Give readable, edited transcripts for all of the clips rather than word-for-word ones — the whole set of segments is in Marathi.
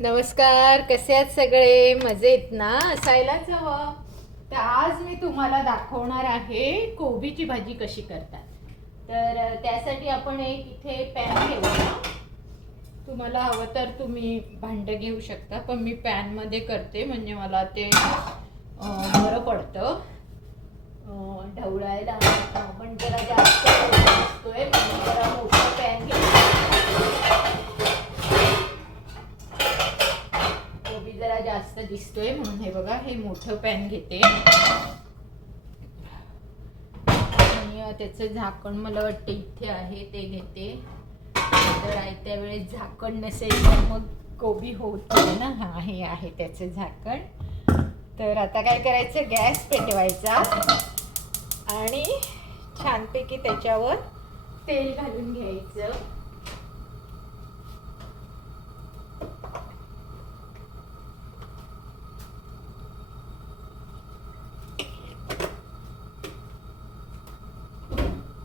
नमस्कार, कसे आहेत सगळे? मजेत ना? असायलाच हवं. तर आज मी तुम्हाला दाखवणार आहे कोबीची भाजी कशी करतात. तर त्यासाठी आपण एक इथे पॅन घेऊया. तुम्हाला हवं तर तुम्ही भांडं घेऊ शकता, पण मी पॅनमध्ये करते म्हणजे मला ते बरं पडतं ढवळायला. पण जरा जास्त असतोय म्हणून जरा मोठा पॅन घेते. कोबी जरा जास्त दिसतोय म्हणून हे बघा, हे मोठं पॅन घेते आणि त्याचं झाकण मला वाटतं इथे आहे, ते घेते. जर आयत्या वेळेस झाकण नसेल तर मग कोबी होत नाही ना. हा, हे आहे त्याचं झाकण. तर आता काय करायचं, गॅस पेटवायचा आणि छानपैकी त्याच्यावर तेल घालून घ्यायचं.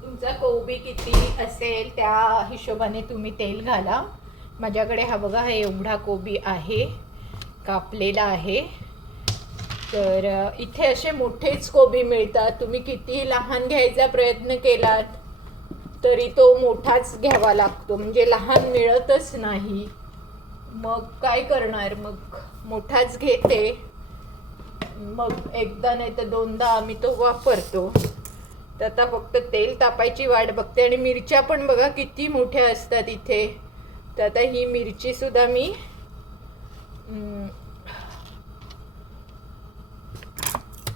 तुमचा कोबी किती असेल त्या हिशोबाने तुम्ही तेल घाला. माझ्याकडे हा बघा, हा एवढा कोबी आहे, कापलेला आहे. तर इथे असे मोठेच कोबी मिळतात. तुम्ही किती लहान घ्यायचा प्रयत्न केलात तरी तो मोठाच घ्यावा लागतो, म्हणजे लहान मिळतच नाही. मग काय करणार, मग मोठाच घेते. मग एकदा नाही तर दोनदा आम्ही तो वापरतो. तर आता फक्त तेल तापायची वाट बघते. आणि मिरच्या पण बघा किती मोठ्या असतात इथे. तर आता ही मिरची सुद्धा मी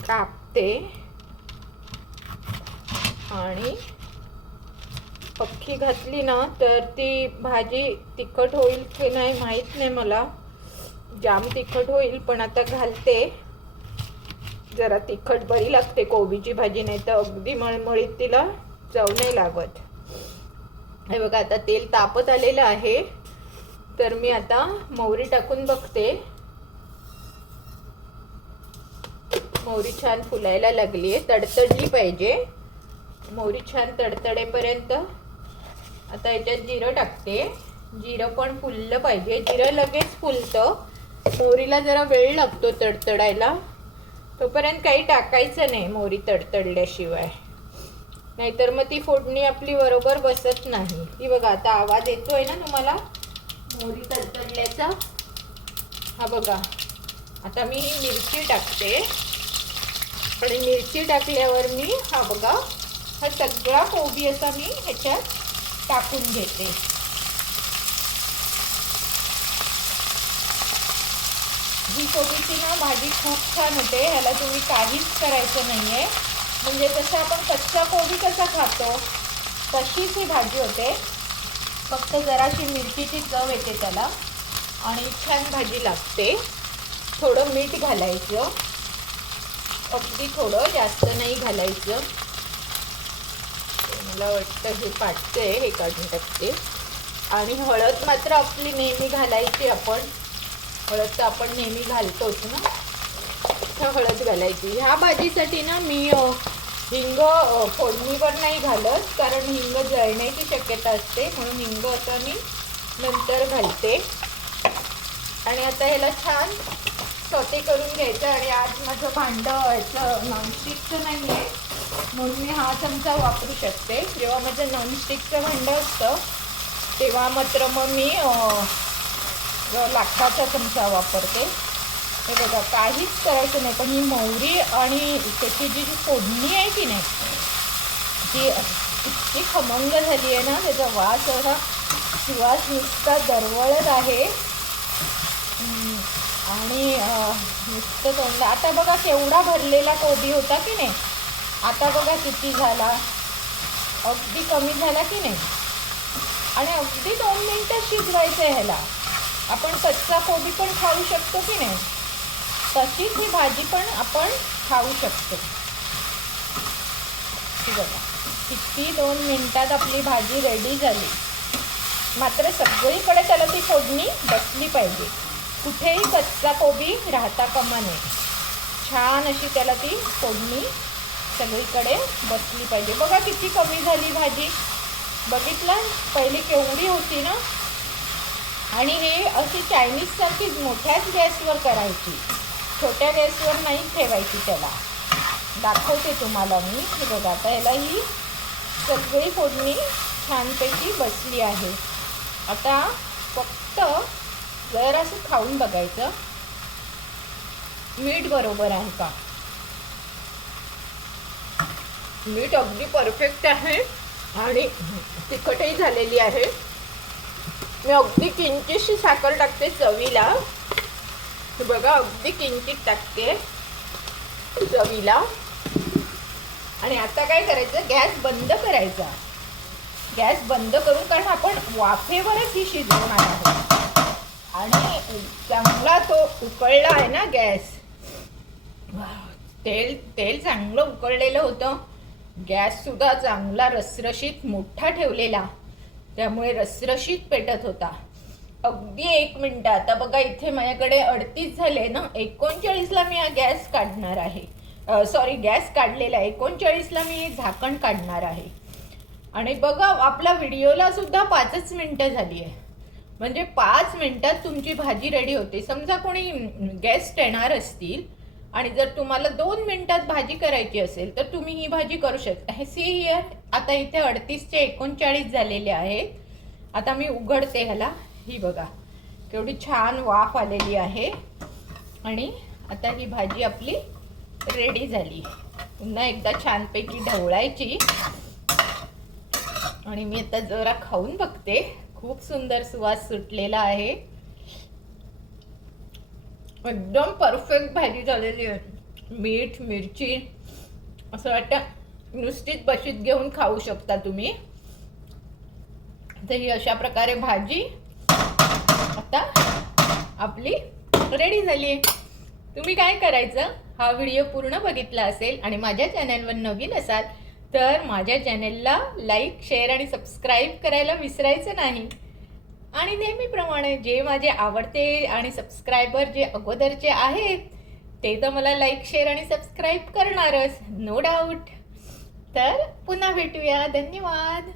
कापते आणि अख्खी घातली ना तर ती भाजी तिखट होईल की नाही माहीत नाही मला. जाम तिखट होईल, पण आता घालते. जरा तिखट बरी लागते कोबीची भाजी, नाही तर अगदी मळमळीत तिला चव नाही लागत. हे बघा, आता तेल तापत आलेलं आहे. तर मी आता मोहरी टाकून बघते. मोहरी छान फुलायला लागली आहे, तडतडली पाहिजे मोहरी छान तडतडेपर्यंत. आता याच्यात जिरं टाकते. जिरं पण फुललं पाहिजे. जिरं लगेच फुलतं, मोहरीला जरा वेळ लागतो तडतडायला. तोपर्यंत काही टाकायचं नाही मोहरी तडतडल्याशिवाय, नाहीतर मग ती फोडणी आपली बरोबर बसत नाही. ती बघा, आता आवाज येतोय ना तुम्हाला मोहरी तडतडल्याचा. हा बघा, आता मी ही मिरची टाकते. आणि मिरची टाकल्यावर मी हा बघा, हा सगळा कोबी असा मी ह्याच्यात टाकून घेते. ही कोबीची ना भाजी खूप छान होते. ह्याला तुम्ही काहीच करायचं नाही आहे, म्हणजे जसं आपण कच्चा कोबी कसा खातो तशीच ही भाजी होते. फक्त जराशी मिरचीची चव येते त्याला आणि छान भाजी लागते. थोडं मीठ घालायचं, अगदी थोडं, जास्त नाही घालायचं. मला वाटतं हे पाटते, हे काढून टाकते. आणि हळद मात्र आपली नेहमी घालायची. आपण हळद तर आपण नेहमी घालतोच ना, तर हळद घालायची. ह्या भाजीसाठी ना मी हिंग फोडणीवर नाही घालत, कारण हिंग जळण्याची शक्यता असते, म्हणून हिंग आता मी नंतर घालते. आणि आता ह्याला छान सॉटे करून घ्यायचं. आणि आज माझं भांडं ह्याचं नॉनस्टिकचं नाही आहे, म्हणून मी हा चमचा वापरू शकते. जेव्हा माझं नॉनस्टिकचं भांडं असतं तेव्हा मात्र मग मी लाकडाचा चमचा वापरते. हे बघा, काहीच करायचं नाही. पण ही मोहरी आणि त्याची जी फोडणी आहे की नाही, ती इतकी खमंग झाली आहे ना, त्याचा वास असा सुवास नुसता दरवळत आहे. आणि नुसतं तोंड. आता बघा केवढा भरलेला कोबी होता की नाही, आता बघा किती झाला, अगदी कमी झाला की नाही. आणि अगदी 2 मिनटं शिजवायचं आहे ह्याला. आपण कच्चा कोबी पण खाऊ शकतो की नाही, तशीच ही भाजी पण आपण खाऊ शकतो. बघा किती 2 मिनटात आपली भाजी रेडी झाली. मात्र सगळीकडे त्याला ती फोडणी बसली पाहिजे, कुठेही कच्चा कोबी राहता कामा नये. छान अशी त्याला ती फोडणी सगळीकडे बसली पाहिजे. बघा किती कमी झाली भाजी, बघितलं पहिली केवढी होती ना. आणि हे अशी चायनीज सारखीच मोठ्याच गॅसवर करायची, छोट्या गॅसवर नाही ठेवायची त्याला. दाखवते तुम्हाला मी. हे बघा आता ह्याला ही सगळी फोडणी छानपैकी बसली आहे. आता फक्त जरासं खाऊन बघायचं मीठ बरोबर आहे का. मीठ अगदी परफेक्ट आहे आणि तिखटही झालेली आहे. मी अगदी किंचितशी साखर टाकते चवीला. बघा अगदी किंचित टाकते चवीला. आणि आता काय करायचं, गॅस बंद करायचा. गॅस बंद करून, कारण आपण वाफेवरच ही शिजवणार आहोत आणि चांगला तो उकळला आहे ना गॅस. तेल चांगलं उकळलेलं होतं. गॅस सुद्धा चांगला रसरशीत मोठा ठेवलेला, त्यामुळे रसरशीत पेटत होता. अगदी 1 मिनिट. आता बघा इथे माझ्याकडे 38 झाले ना. 39ला मी हा गॅस काढणार आहे. सॉरी, गॅस काढलेला आहे. 39ला मी झाकण काढणार आहे. आणि बघा आपला व्हिडिओला सुद्धा 5च मिनिटं झाली आहे. म्हणजे 5 मिनिटात तुमची भाजी रेडी होते. समजा कोणी गेस्ट येणार असतील आणि जर तुम्हाला 2 मिनिटात भाजी करायची असेल तर तुम्ही ही भाजी करू शकता. हे सी हिअर. आता इथे 38चे 39 झालेले आहेत. आता मी उघडते ह्याला. ही बघा केवढी छान वाफ आलेली आहे. आणि आता ही भाजी आपली रेडी झाली. पुन्हा एकदा छानपैकी ढवळायची. आणि मी आता जरा खाऊन बघते. खूप सुंदर सुवास सुटलेला आहे. एकदम परफेक्ट भाजी झालेली आहे. मीठ मिरची असं वाटतं नुसतीच बशीत घेऊन खाऊ शकता तुम्ही. तर ही अशा प्रकारे भाजी आता आपली रेडी झाली आहे. तुम्ही काय करायचं, हा व्हिडिओ पूर्ण बघितला असेल आणि माझ्या चॅनलवर नवीन असाल तर माझ्या चॅनलला लाईक, शेअर आणि सबस्क्राईब करायला विसरायचं नाही. आणि नेहमीप्रमाणे जे माझे आवडते आणि सबस्क्रायबर जे अगोदरचे आहेत ते तर मला लाईक, शेअर आणि सबस्क्राईब करणारच, नो डाऊट. तर पुन्हा भेटूया. धन्यवाद.